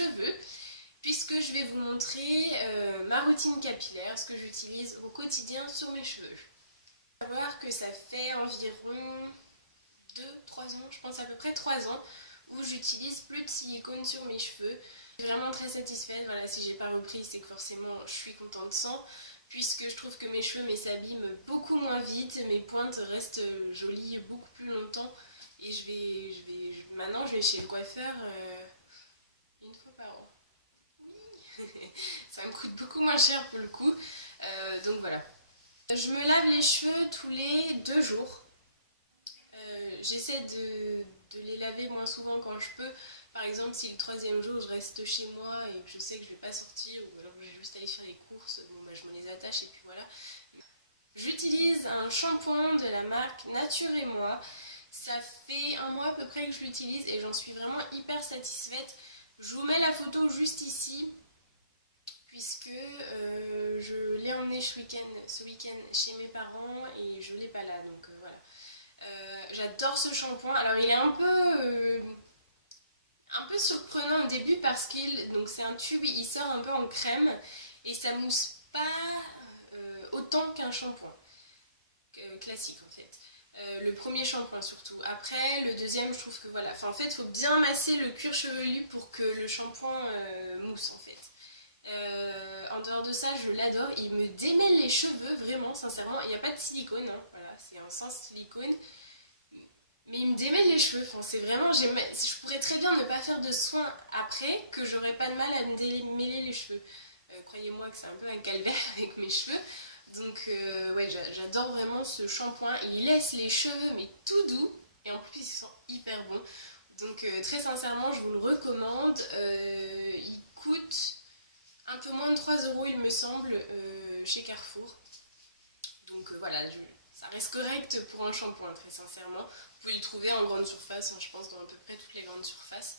cheveux, puisque je vais vous montrer ma routine capillaire, ce que j'utilise au quotidien sur mes cheveux. Il faut savoir que ça fait environ 2-3 ans, je pense à peu près 3 ans, où j'utilise plus de silicone sur mes cheveux. Je suis vraiment très satisfaite. Voilà, si j'ai pas repris, c'est que forcément je suis contente sans, puisque je trouve que mes cheveux s'abîment beaucoup moins vite, mes pointes restent jolies beaucoup plus longtemps. Et maintenant je vais chez le coiffeur une fois par an. Oui, ça me coûte beaucoup moins cher pour le coup. Donc voilà. Je me lave les cheveux tous les 2 jours. J'essaie de les laver moins souvent quand je peux. Par exemple, si le 3e jour je reste chez moi et que je sais que je ne vais pas sortir, ou alors que je vais juste aller faire les courses, bon, bah, je me les attache et puis voilà. J'utilise un shampoing de la marque Nature et Moi. Ça fait 1 mois à peu près que je l'utilise et j'en suis vraiment hyper satisfaite. Je vous mets la photo juste ici, puisque je l'ai emmené ce week-end chez mes parents et je ne l'ai pas là, donc voilà. J'adore ce shampoing. Alors il est un peu surprenant au début parce donc c'est un tube, il sort un peu en crème et ça mousse pas autant qu'un shampoing classique en fait. Le premier shampoing surtout. Après le deuxième, je trouve que voilà. Enfin, en fait, il faut bien masser le cuir chevelu pour que le shampoing mousse en fait. En dehors de ça, je l'adore. Il me démêle les cheveux vraiment, sincèrement. Il n'y a pas de silicone, hein. Voilà, c'est un sans silicone. Mais il me démêle les cheveux, enfin, c'est vraiment, je pourrais très bien ne pas faire de soins après, que j'aurais pas de mal à me démêler les cheveux. Croyez-moi que c'est un peu un calvaire avec mes cheveux. Donc ouais, j'adore vraiment ce shampoing. Il laisse les cheveux mais tout doux, et en plus ils sont hyper bons. Donc très sincèrement, je vous le recommande. Il coûte un peu moins de 3 € il me semble, chez Carrefour. Donc voilà, ça reste correct pour un shampoing, très sincèrement. Vous pouvez le trouver en grande surface, hein, je pense dans à peu près toutes les grandes surfaces.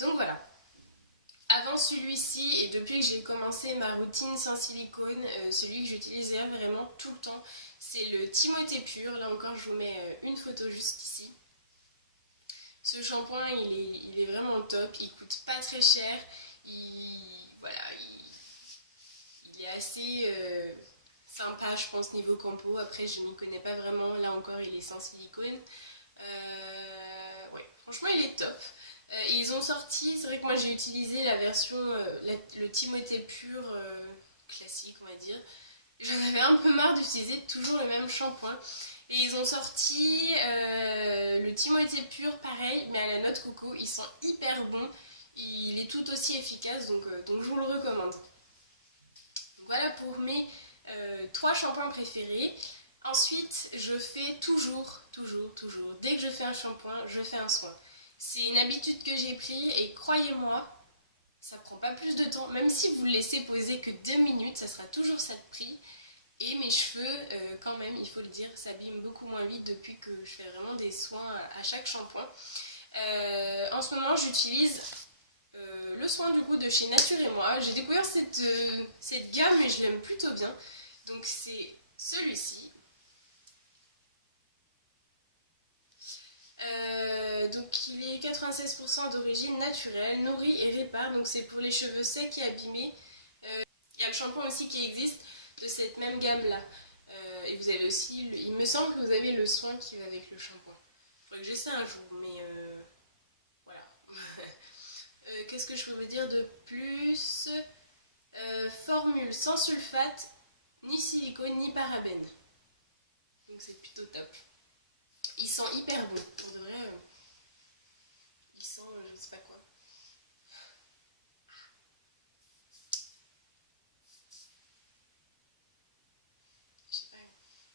Donc voilà. Avant celui-ci, et depuis que j'ai commencé ma routine sans silicone, celui que j'utilisais vraiment tout le temps, c'est le Timothée Pur. Là encore, je vous mets une photo juste ici. Ce shampoing, il est vraiment top, il coûte pas très cher, voilà, il est assez sympa, je pense, niveau campo. Après, je m'y connais pas vraiment. Là encore, il est sans silicone. Ouais, franchement, il est top. Ils ont sorti, c'est vrai que moi j'ai utilisé la version, le Timothée Pur classique, on va dire. J'en avais un peu marre d'utiliser toujours le même shampoing. Et ils ont sorti le Timothée Pur, pareil, mais à la noix de coco. Ils sont hyper bons. Il est tout aussi efficace, donc je vous le recommande. Voilà pour mes 3 shampoings préférés. Ensuite, je fais toujours, dès que je fais un shampoing, je fais un soin. C'est une habitude que j'ai prise et croyez-moi, ça prend pas plus de temps. Même si vous le laissez poser que 2 minutes, ça sera toujours ça de prix. Et mes cheveux, quand même, il faut le dire, s'abîment beaucoup moins vite depuis que je fais vraiment des soins à chaque shampoing. En ce moment, j'utilise le soin du coup de chez Nature et Moi. J'ai découvert cette gamme et je l'aime plutôt bien. Donc c'est celui-ci. Donc il est 96% d'origine naturelle, nourrit et répare. Donc c'est pour les cheveux secs et abîmés. Il y a le shampoing aussi qui existe de cette même gamme là. Et vous avez aussi, il me semble que vous avez le soin qui va avec le shampoing. Il faudrait que j'essaie un jour, mais voilà. Qu'est-ce que je peux vous dire de plus? Formule sans sulfate, ni silicone, ni parabène. Donc c'est plutôt top. Ils sont hyper bons. Pour de vrai, ils sentent je sais pas quoi. Je sais pas.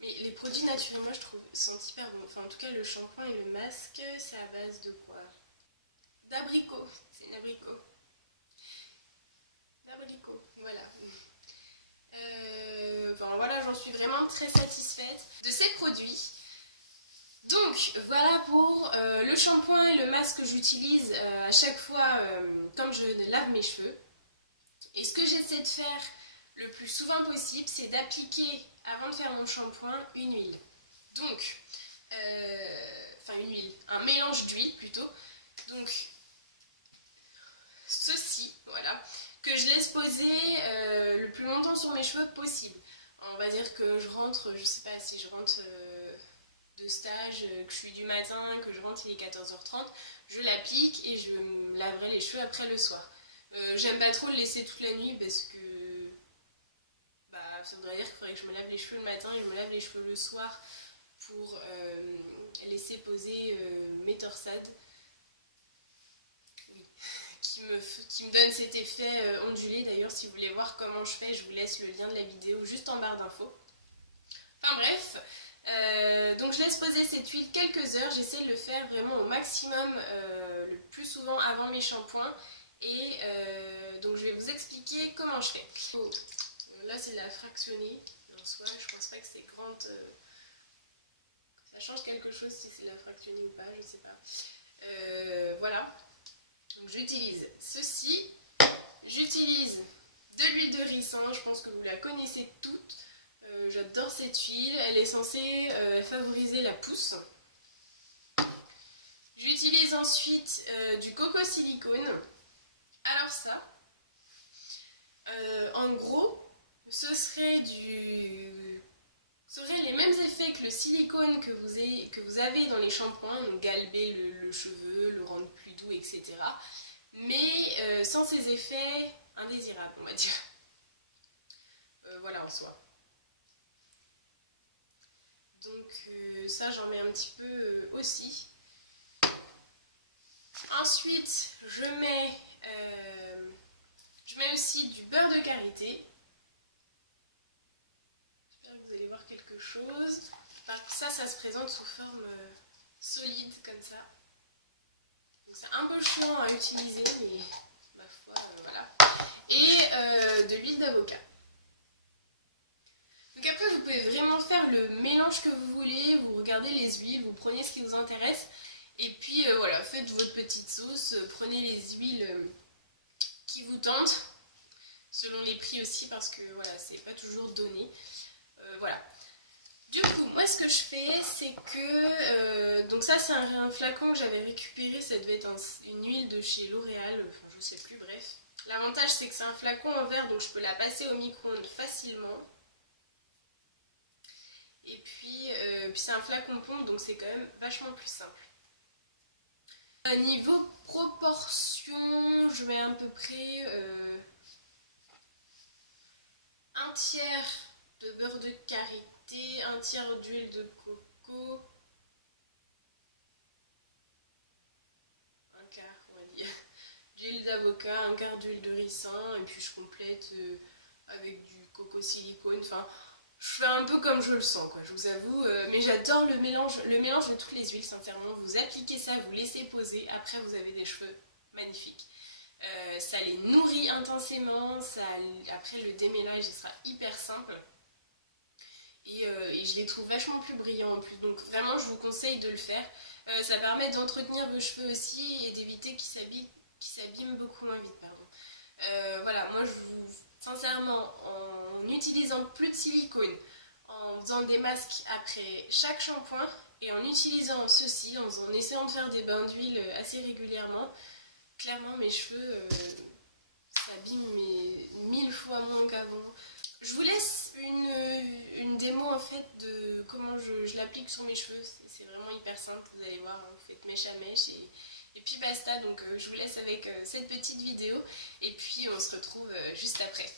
Mais les produits naturels, moi je trouve, sont hyper bons. Enfin en tout cas le shampoing et le masque, c'est à base de quoi? D'abricot. C'est une abricot. D'abricot, voilà. Enfin voilà, j'en suis vraiment très satisfaite de ces produits. Donc voilà pour le shampoing et le masque que j'utilise à chaque fois quand je lave mes cheveux. Et ce que j'essaie de faire le plus souvent possible, c'est d'appliquer avant de faire mon shampoing une huile. Donc, enfin une huile, un mélange d'huile plutôt. Donc ceci, voilà, que je laisse poser le plus longtemps sur mes cheveux possible. On va dire que je rentre, je sais pas si je rentre de stage, que je suis du matin, que je rentre il est 14h30, je l'applique et je me laverai les cheveux après le soir. J'aime pas trop le laisser toute la nuit parce que ça voudrait dire qu'il faudrait que je me lave les cheveux le matin et je me lave les cheveux le soir pour laisser poser mes torsades. Oui. qui me donne cet effet ondulé. D'ailleurs, si vous voulez voir comment je fais, je vous laisse le lien de la vidéo juste en barre d'infos. Enfin bref, donc je laisse poser cette huile quelques heures. J'essaie de le faire vraiment au maximum, le plus souvent avant mes shampoings. Et donc je vais vous expliquer comment je fais. Oh, là c'est de la fractionnée. En soi, je pense pas que c'est grande... ça change quelque chose si c'est de la fractionnée ou pas, je sais pas. Voilà. Donc j'utilise ceci. J'utilise de l'huile de ricin. Je pense que vous la connaissez toutes. J'adore cette huile. Elle est censée favoriser la pousse. J'utilise ensuite du coco silicone. Alors ça, en gros, ce serait les mêmes effets que le silicone que vous avez dans les shampoings, donc galber le cheveu, le rendre plus doux, etc. Mais sans ces effets indésirables, on va dire. Voilà en soi. Donc ça, j'en mets un petit peu aussi. Ensuite, je mets aussi du beurre de karité. J'espère que vous allez voir quelque chose. Ça se présente sous forme solide comme ça. Donc c'est un peu chiant à utiliser, mais ma foi, voilà. Et de l'huile d'avocat. Donc après, vous pouvez vraiment faire le mélange que vous voulez. Vous regardez les huiles, vous prenez ce qui vous intéresse. Et puis voilà, faites votre petite sauce. Prenez les huiles qui vous tentent. Selon les prix aussi, parce que voilà, c'est pas toujours donné. Voilà. Du coup, moi ce que je fais, c'est que... donc ça, c'est un flacon que j'avais récupéré. Ça devait être une huile de chez L'Oréal. Enfin, je sais plus, bref. L'avantage, c'est que c'est un flacon en verre, donc je peux la passer au micro-ondes facilement. Et puis c'est un flacon pompe, donc c'est quand même vachement plus simple. Niveau proportion, je mets à peu près un tiers de beurre de karité, un tiers d'huile de coco, un quart, on va dire, d'huile d'avocat, un quart d'huile de ricin, et puis je complète avec du coco silicone. Enfin, je fais un peu comme je le sens, quoi, je vous avoue, mais j'adore le mélange de toutes les huiles, sincèrement. Vous appliquez ça, vous laissez poser, après vous avez des cheveux magnifiques. Ça les nourrit intensément, après le démêlage il sera hyper simple. Et je les trouve vachement plus brillants en plus. Donc vraiment je vous conseille de le faire. Ça permet d'entretenir vos cheveux aussi et d'éviter qu'ils s'abîment beaucoup moins vite. Pardon. Voilà, moi sincèrement, en n'utilisant plus de silicone, en faisant des masques après chaque shampoing et en utilisant ceci, en essayant de faire des bains d'huile assez régulièrement, clairement mes cheveux s'abîment mais 1000 fois moins qu'avant. Je vous laisse une démo en fait de comment je l'applique sur mes cheveux. C'est vraiment hyper simple, vous allez voir, hein, vous faites mèche à mèche et puis basta. Donc je vous laisse avec cette petite vidéo et puis on se retrouve juste après.